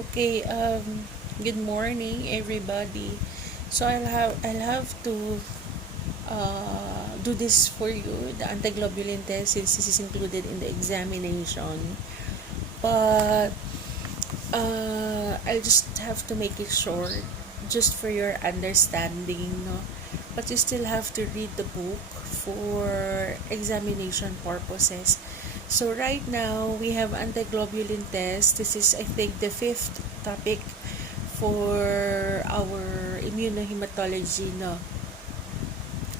Okay, good morning everybody. So I'll have to do this for you, the antiglobulin test, since this is included in the examination. But I'll just have to make it short, just for your understanding, no? But you still have to read the book for examination purposes. So right now, we have antiglobulin test. This is, I think, the fifth topic for our immunohematology, no?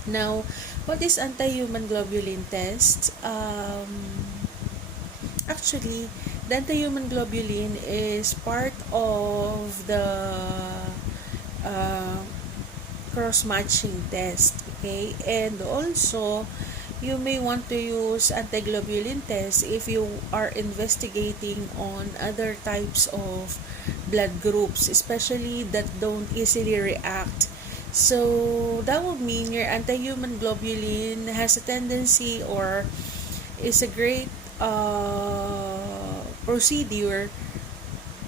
Now, what is anti-human globulin test? Actually, the anti-human globulin is part of the uh, cross-matching test, okay? And also, you may want to use antiglobulin test if you are investigating on other types of blood groups, especially that don't easily react. So that would mean your anti-human globulin has a tendency, or is a great procedure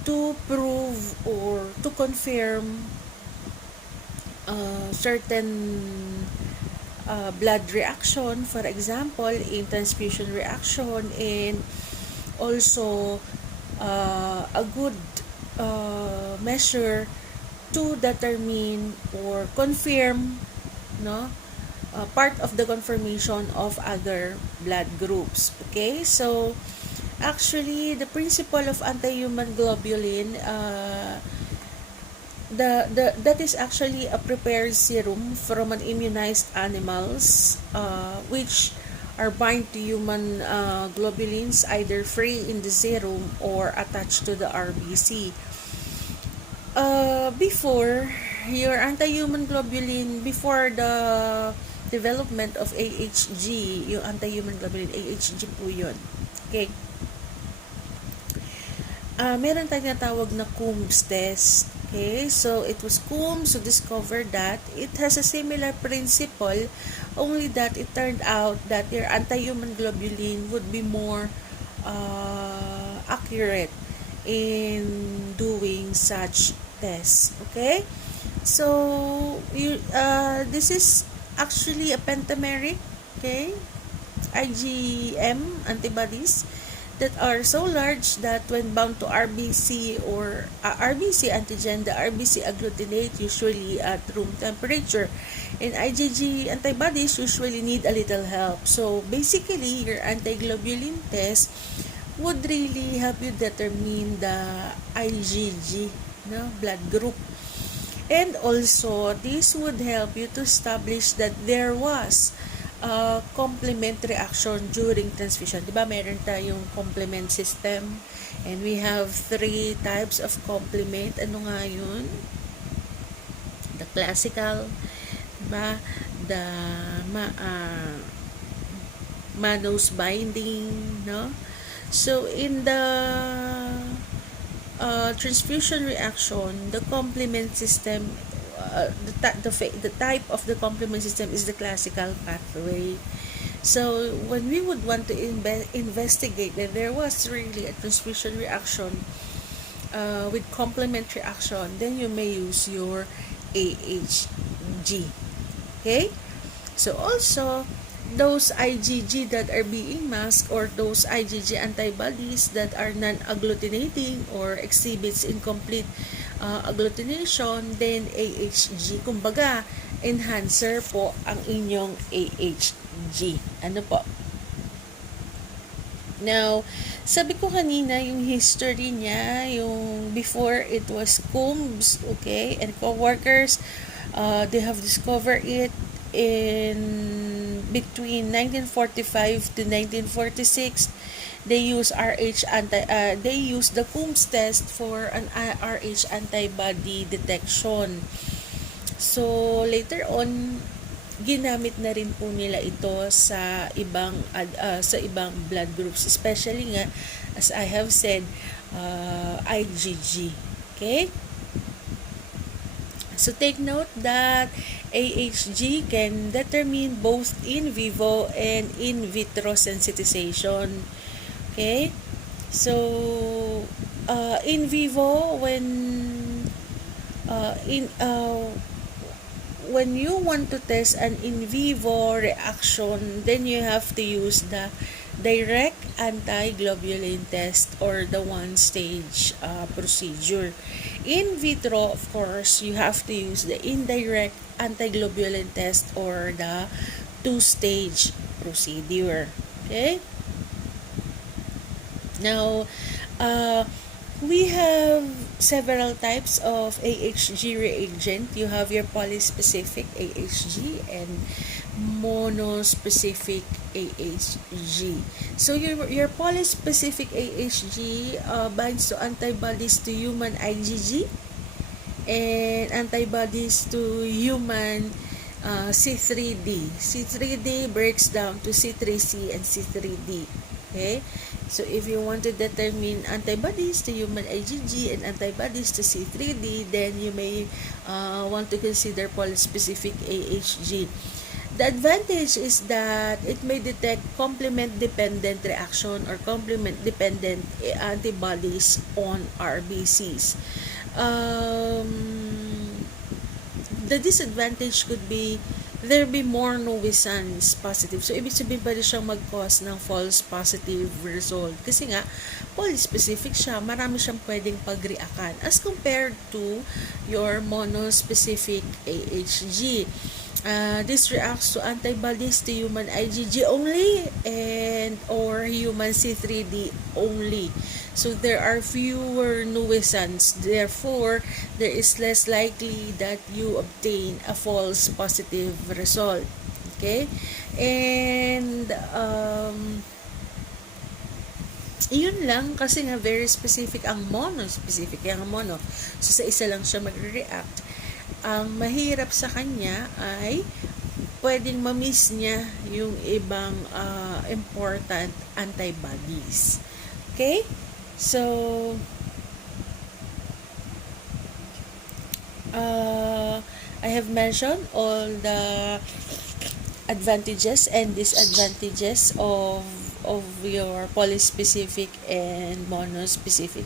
to prove or to confirm certain blood reaction, for example, in transfusion reaction, and also a good measure to determine or confirm, no, part of the confirmation of other blood groups. Okay, so actually the principle of anti-human globulin, that is actually a prepared serum from an immunized animals, which are bind to human globulins, either free in the serum or attached to the RBC. Before your anti-human globulin, before the development of AHG, yung anti-human globulin, AHG po yun. Okay. Meron tayong natawag na Coombs test. Okay, so it was Coombs who discovered that it has a similar principle, only that it turned out that your anti-human globulin would be more accurate in doing such tests. Okay, so this is actually a pentameric, okay, IgM antibodies that are so large that when bound to RBC or RBC antigen, the RBC agglutinate usually at room temperature, and IgG antibodies usually need a little help. So basically, your antiglobulin test would really help you determine the IgG, no, blood group. And also, this would help you to establish that there was complement reaction during transfusion. Diba meron tayong complement system, and we have 3 types of complement. Ano nga yun? The classical, diba? The mannose binding, no? So in the transfusion reaction, the complement system, the type of the complement system is the classical pathway. So when we would want to investigate that there was really a transfusion reaction with complement reaction, then you may use your AHG. Okay, so also those IgG that are being masked, or those IgG antibodies that are non-agglutinating or exhibits incomplete agglutination, then AHG, kumbaga enhancer po ang inyong AHG. Ano po? Now, sabi ko kanina yung history niya, yung before it was Coombs, okay, and co-workers, they have discovered it in between 1945 to 1946. They use they use the Coombs test for an RH antibody detection. So later on, ginamit na rin po nila ito sa ibang blood groups, especially nga, as I have said, IgG. Okay? So take note that AHG can determine both in vivo and in vitro sensitization. Okay? So in vivo, in when you want to test an in vivo reaction, then you have to use the direct antiglobulin test or the one-stage procedure. In vitro, of course, you have to use the indirect antiglobulin test or the two-stage procedure. Okay? Now, we have several types of AHG reagent. You have your polyspecific AHG and monospecific AHG. So your polyspecific AHG binds to antibodies to human IgG and antibodies to human C3D. C3D breaks down to C3C and C3D. Okay? So if you want to determine antibodies to human IgG and antibodies to C3D, then you may want to consider polyspecific AHG. The advantage is that it may detect complement-dependent reaction or complement-dependent antibodies on RBCs. The disadvantage could be there be more nuisance positive. So, ibig sabihin ba siyang mag-cause ng false positive result? Kasi nga, polyspecific siya, marami siyang pwedeng pag-reactan as compared to your monospecific AHG. This reacts to antibodies to human IgG only and or human C3D only. So there are fewer nuisance. Therefore, there is less likely that you obtain a false positive result. Okay? And yun lang kasi nga very specific ang monospecific. Yung mono. So sa isa lang siya mag-react. Ang mahirap sa kanya ay pwedeng ma-miss niya yung ibang important antibodies. Okay? So, I have mentioned all the advantages and disadvantages of your polyspecific and monospecific.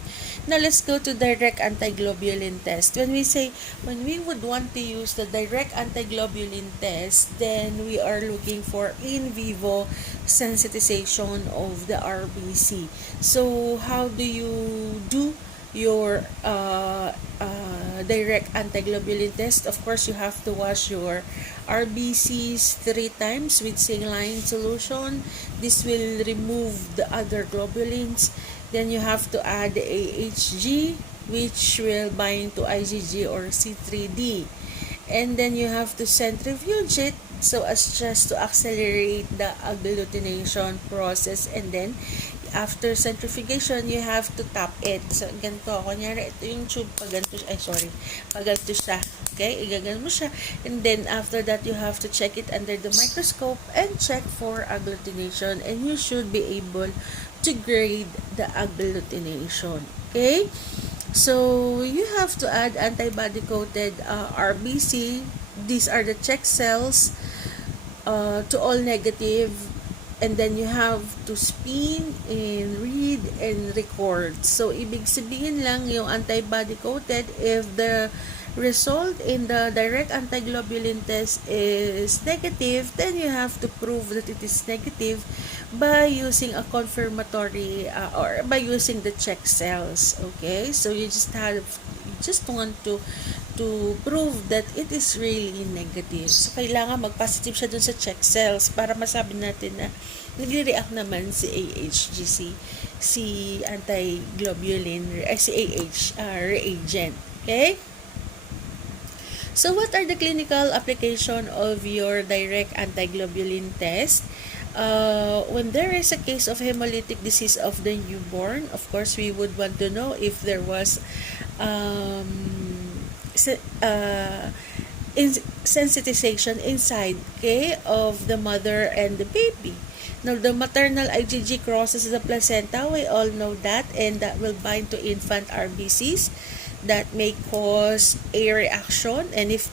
Now let's go to direct antiglobulin test. When we would want to use the direct antiglobulin test, then we are looking for in vivo sensitization of the RBC. So how do you do your direct antiglobulin test? Of course, you have to wash your RBCs 3 times with saline solution. This will remove the other globulins. Then you have to add the AHG, which will bind to IgG or C3D. And then you have to centrifuge it so as just to accelerate the agglutination process. And then after centrifugation, you have to tap it. So, ganito. Kunyari, ito yung tube. Pag ganito siya. Okay? Igagan mo siya. And then, after that, you have to check it under the microscope and check for agglutination. And you should be able to grade the agglutination. Okay? So, you have to add antibody-coated RBC. These are the check cells to all negative. And then you have to spin and read and record. So, ibig sabihin lang yung antibody-coated, if the result in the direct antiglobulin test is negative, then you have to prove that it is negative by using a confirmatory or by using the check cells. Okay? So, you just want to prove that it is really negative. So, kailangan mag-positive siya dun sa check cells para masabi natin na nagre-react naman si AHG, si antiglobulin, si AH reagent. Okay? So, what are the clinical application of your direct antiglobulin test? When there is a case of hemolytic disease of the newborn, of course, we would want to know if there was sensitization inside, okay, of the mother and the baby. Now, the maternal IgG crosses the placenta. We all know that, and that will bind to infant RBCs. That may cause a reaction, and if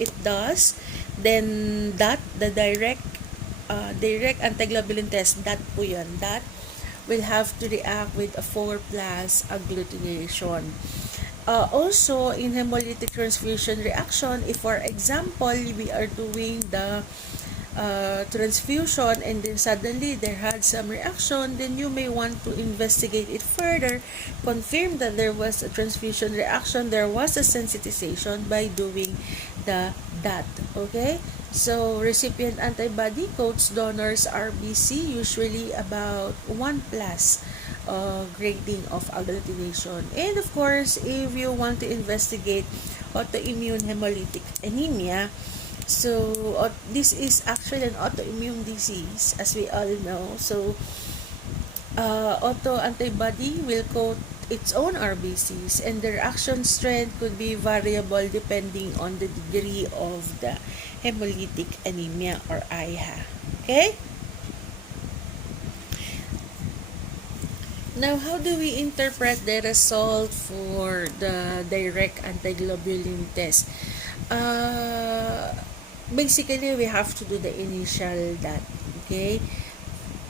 it does, then the direct antiglobulin test, that po yun, that will have to react with a 4 plus agglutination. Also, in hemolytic transfusion reaction, if for example, we are doing the transfusion and then suddenly there had some reaction, then you may want to investigate it further, confirm that there was a transfusion reaction, there was a sensitization by doing that. Okay, so recipient antibody coats donors RBC usually about 1 plus grading of agglutination. And of course, if you want to investigate autoimmune hemolytic anemia, so this is actually an autoimmune disease, as we all know. So autoantibody will coat its own RBCs, and the reaction strength could be variable depending on the degree of the hemolytic anemia or IHA. Okay? Now, how do we interpret the result for the direct antiglobulin test? Basically, we have to do the initial that, okay,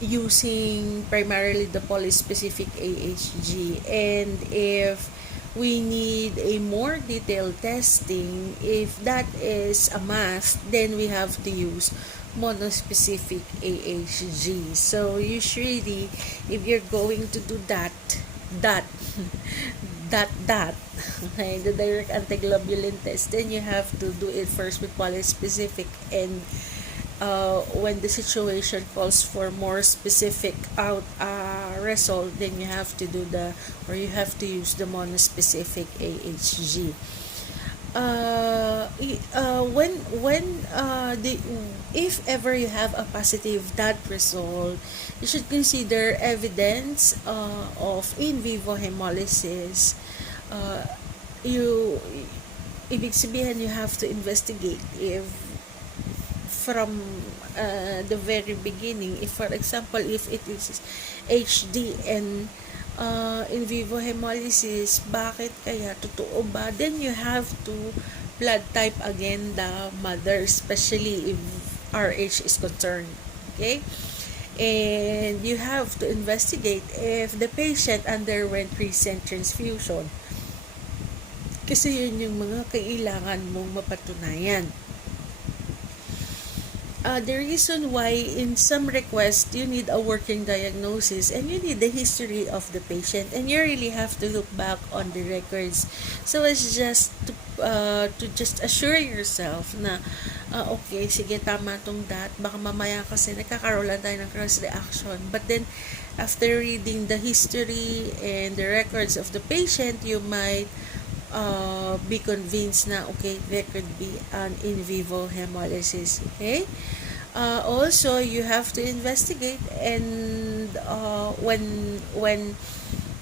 using primarily the polyspecific AHG. And if we need a more detailed testing, if that is a must, then we have to use monospecific AHG. So usually, if you're going to do that okay, the direct antiglobulin test, then you have to do it first with polyspecific, and when the situation calls for more specific result, then you have to do you have to use the monospecific AHG. If ever you have a positive that result, you should consider evidence of in vivo hemolysis. Ibig sabihin, you have to investigate if from the very beginning, if for example, if it is HD and in vivo hemolysis, bakit kaya totoo ba? Then you have to blood type again the mother, especially if RH is concerned. Okay? And you have to investigate if the patient underwent recent transfusion. Kasi yun yung mga kailangan mong mapatunayan. The reason why in some requests you need a working diagnosis and you need the history of the patient, and you really have to look back on the records so as just to just assure yourself na okay, sige, tama tong that, baka mamaya kasi nagkakaroon lang tayo ng cross reaction, but then after reading the history and the records of the patient, you might be convinced na okay, there could be an in vivo hemolysis. Okay, also you have to investigate, and when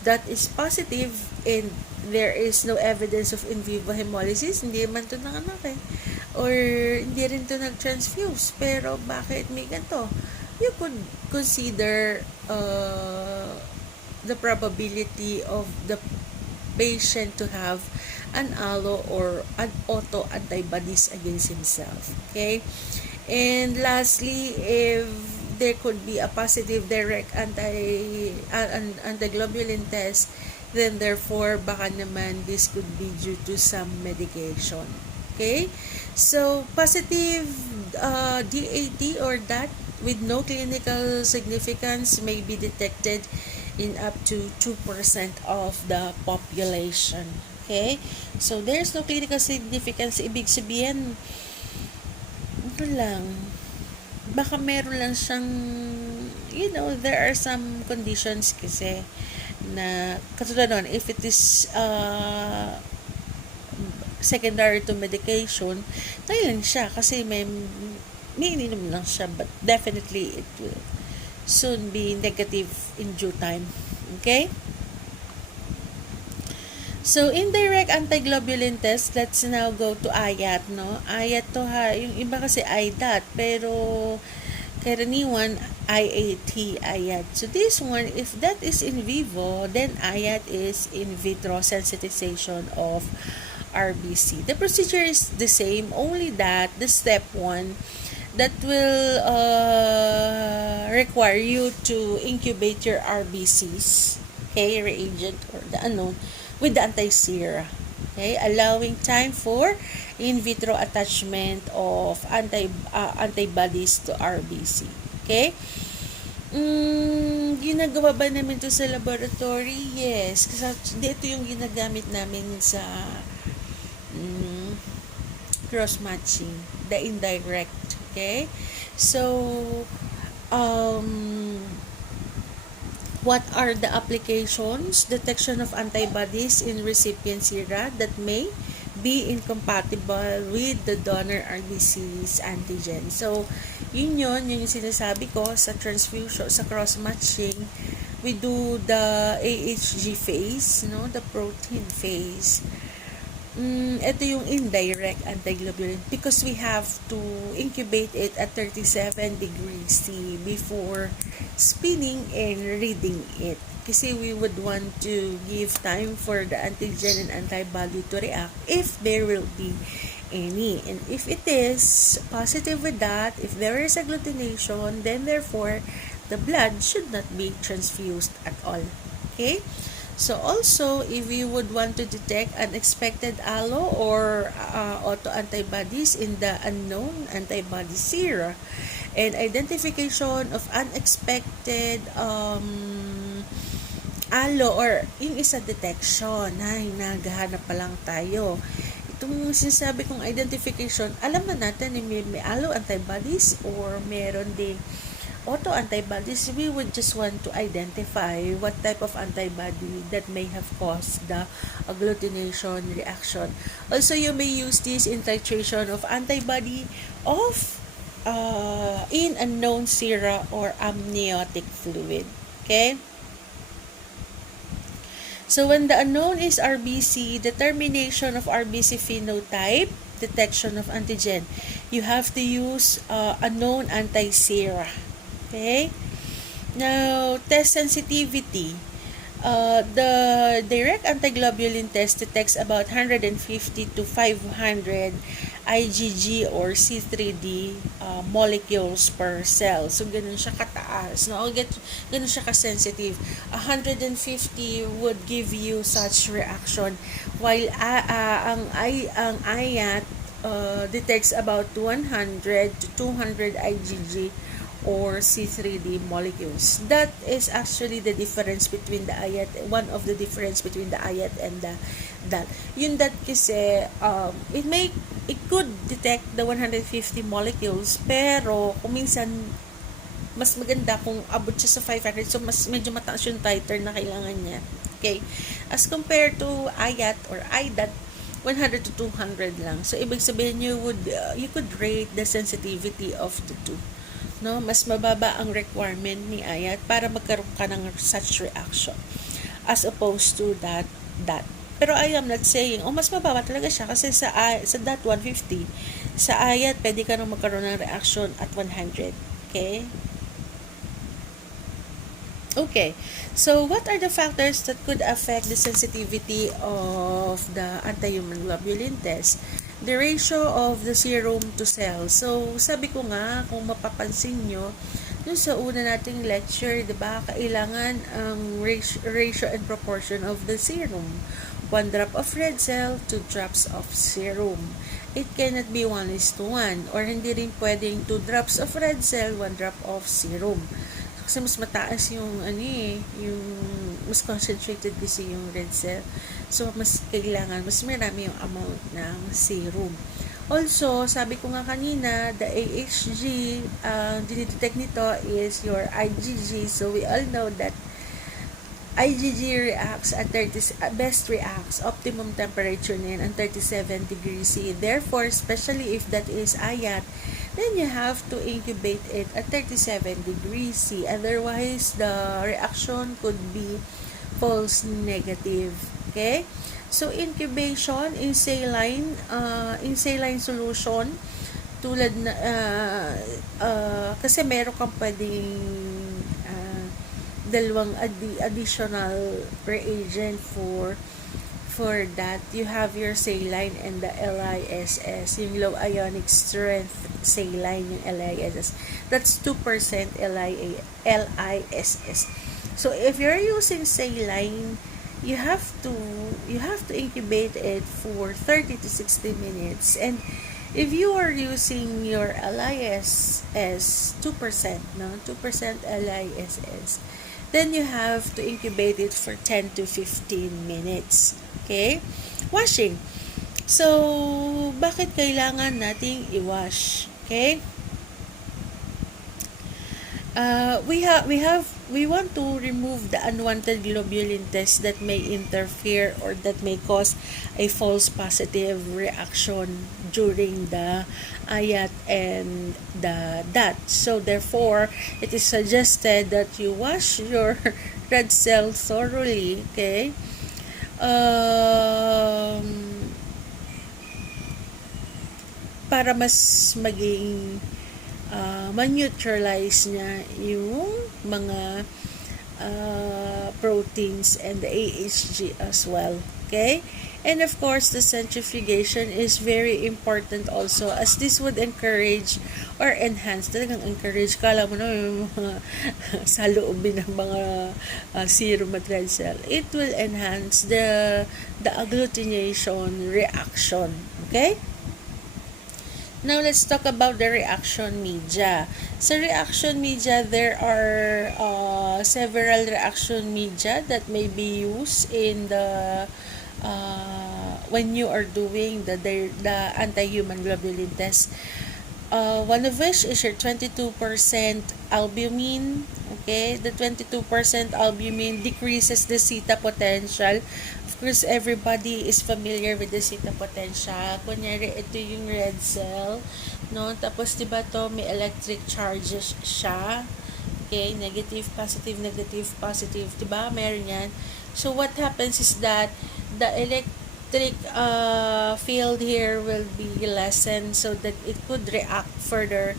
that is positive and there is no evidence of in vivo hemolysis, hindi man to nanganak or hindi rin to nag-transfuse, pero bakit may ganito, you could consider the probability of the patient to have an allo or an auto antibodies against himself. Okay, and lastly, if there could be a positive direct antiglobulin test, then therefore baka naman this could be due to some medication. Okay, so positive DAT or that with no clinical significance may be detected in up to 2% of the population. Okay? So, there's no clinical significance. Ibig sabihin, ano lang, baka meron lang siyang, there are some conditions kasi na, katulad nun, if it is secondary to medication, tayo lang siya kasi may ininom lang siya, but definitely it will soon be negative in due time. Okay? So, indirect antiglobulin test, let's now go to IAT, no? IAT to ha, yung iba kasi IDAT, pero karaniwan IAT, IAT. So, this one, if that is in vivo, then IAT is in vitro sensitization of RBC. The procedure is the same, only that the step 1, that will require you to incubate your RBCs, okay, reagent or the unknown, with the anti-sera, okay, allowing time for in vitro attachment of antibodies to RBC, okay. Ginagawa ba namin to sa laboratory? Yes, kasi dito yung ginagamit namin sa cross-matching, the indirect, okay? So, what are the applications? Detection of antibodies in recipient sera that may be incompatible with the donor RBC's antigen. So, yun yung sinasabi ko sa transfusion, sa cross-matching. We do the AHG phase, no? The protein phase. Ito yung indirect antiglobulin because we have to incubate it at 37 degrees C before spinning and reading it. Kasi we would want to give time for the antigen and antibody to react if there will be any. And if it is positive with that, if there is agglutination, then therefore, the blood should not be transfused at all. Okay? So also, if you would want to detect unexpected allo or autoantibodies in the unknown antibody sera and identification of unexpected allo or yung isa detection, naghahanap pa lang tayo. Itong sinasabi kong identification, alam na natin may allo antibodies or meron ding autoantibodies. We would just want to identify what type of antibody that may have caused the agglutination reaction. Also, you may use this in titration of antibody of in unknown sera or amniotic fluid. Okay? So, when the unknown is RBC, determination of RBC phenotype, detection of antigen, you have to use unknown anti-sera. Okay? Now, test sensitivity. The direct antiglobulin test detects about 150 to 500 IgG or C3d molecules per cell. So, ganun siya kataas. No? Ganun siya ka-sensitive. 150 would give you such reaction. While ang IAT detects about 100 to 200 IgG or C3d molecules. That is actually the difference between the IAT, one of the difference between the IAT and the DAT. Yung DAT kasi, it could detect the 150 molecules, pero kung minsan, mas maganda kung abot siya sa 500, so mas medyo mataas yung titer na kailangan niya. Okay? As compared to IAT or IDAT, 100 to 200 lang. So, ibig sabihin you could rate the sensitivity of the two. No, mas mababa ang requirement ni IAT para magkaroon ka ng such reaction as opposed to that. Pero I am not saying, mas mababa talaga siya kasi sa that 150, sa IAT pwede ka nang magkaroon ng reaction at 100. Okay? Okay. So, what are the factors that could affect the sensitivity of the anti-human globulin test? The ratio of the serum to cell. So, sabi ko nga, kung mapapansin nyo, dun sa una nating lecture, diba, kailangan ang ratio and proportion of the serum. 1 drop of red cell, 2 drops of serum. It cannot be 1:1, or hindi rin pwedeng 2 drops of red cell, 1 drop of serum. Kasi mas mataas yung yung mas concentrated kasi yung red cell. So, mas kailangan, mas marami yung amount ng serum. Also, sabi ko nga kanina, the AHG, dinidetect nito is your IgG. So, we all know that IgG reacts at best reacts optimum temperature niyan at 37 degrees C. Therefore, especially if that is IAT, then you have to incubate it at 37 degrees C. Otherwise, the reaction could be false negative. Okay? So, incubation in saline solution, tulad na, kasi meron kang pwedeng dalawang additional reagent For that, you have your saline and the LISS, yung low ionic strength saline, yung LISS. That's 2% LISS. So if you're using saline, you have to incubate it for 30 to 60 minutes. And if you are using your LISS 2%, no, 2% LISS, then you have to incubate it for 10 to 15 minutes. Okay? Washing. So, bakit kailangan nating i-wash? Okay? We want to remove the unwanted globulin tests that may interfere or that may cause a false positive reaction during the IAT and the DAT. So therefore, it is suggested that you wash your red cell thoroughly, okay? Para mas maging ma-neutralize niya yung mga proteins and the AHG as well. Okay? And of course, the centrifugation is very important also, as this would encourage or enhance, talagang encourage, kala mo na yung mga saloobin ng mga serum at red cell. It will enhance the agglutination reaction. Okay? Now, let's talk about the reaction media. Sa reaction media, there are several reaction media that may be used in the when you are doing the anti-human globulin test. One of which is your 22% albumin. Okay, the 22% albumin decreases the zeta potential. Of course, everybody is familiar with the zeta potential. Kunyari, ito yung red cell, no? Tapos, diba to, may electric charges siya. Okay, negative, positive, diba? Meron yan. So, what happens is that the electric field here will be lessened so that it could react further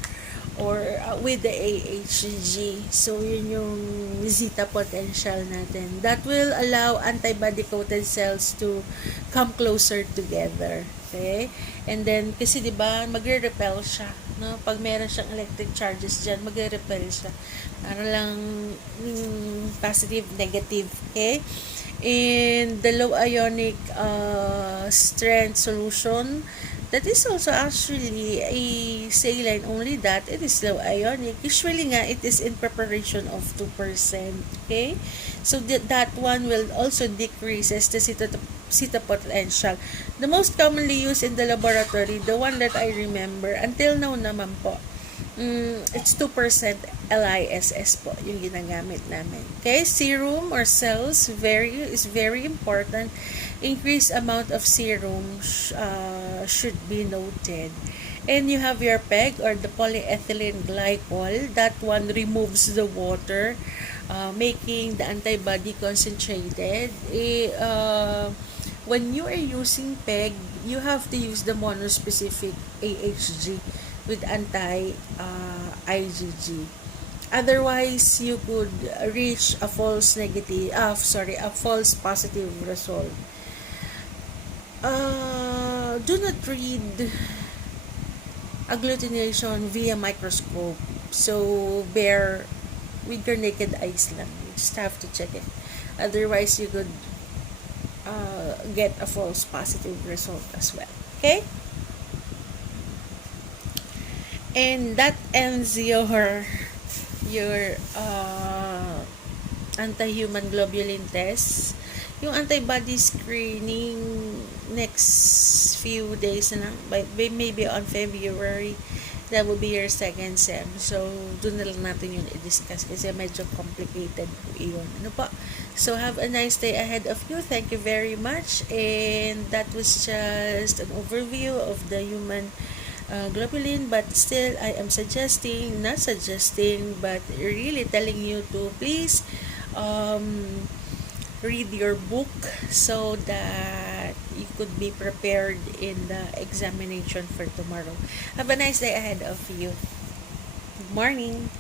or with the AHG. So, yun yung zeta potential natin. That will allow antibody-coated cells to come closer together. Okay? And then, kasi diba, magre-repel siya. No? Pag meron siyang electric charges dyan, magre-repel siya. Para lang positive, negative. Okay? In the low ionic strength solution, that is also actually a saline, only that it is low ionic. Usually nga, it is in preparation of 2%. Okay? So that one will also decreases the zeta potential. The most commonly used in the laboratory, the one that I remember, until now naman po, it's 2% LISS po yung ginagamit namin. Okay, serum or cells is very important. Increased amount of serum should be noted. And you have your PEG or the polyethylene glycol. That one removes the water, making the antibody concentrated. When you are using PEG, you have to use the monospecific AHG with anti-IgG. Otherwise, you could reach a false positive result. Do not read agglutination via microscope. So, bear with your naked eyes lang. You just have to check it. Otherwise, you could get a false positive result as well. Okay? And that ends your anti-human globulin test. Yung antibody screening next few days na lang, maybe on February, that will be your second sem. So, doon na lang natin yun i-discuss kasi medyo complicated po yun. Ano po? So, have a nice day ahead of you. Thank you very much. And that was just an overview of the human globulin, but still I am not suggesting, but really telling you to please read your book so that you could be prepared in the examination for tomorrow. Have a nice day ahead of you. Good morning.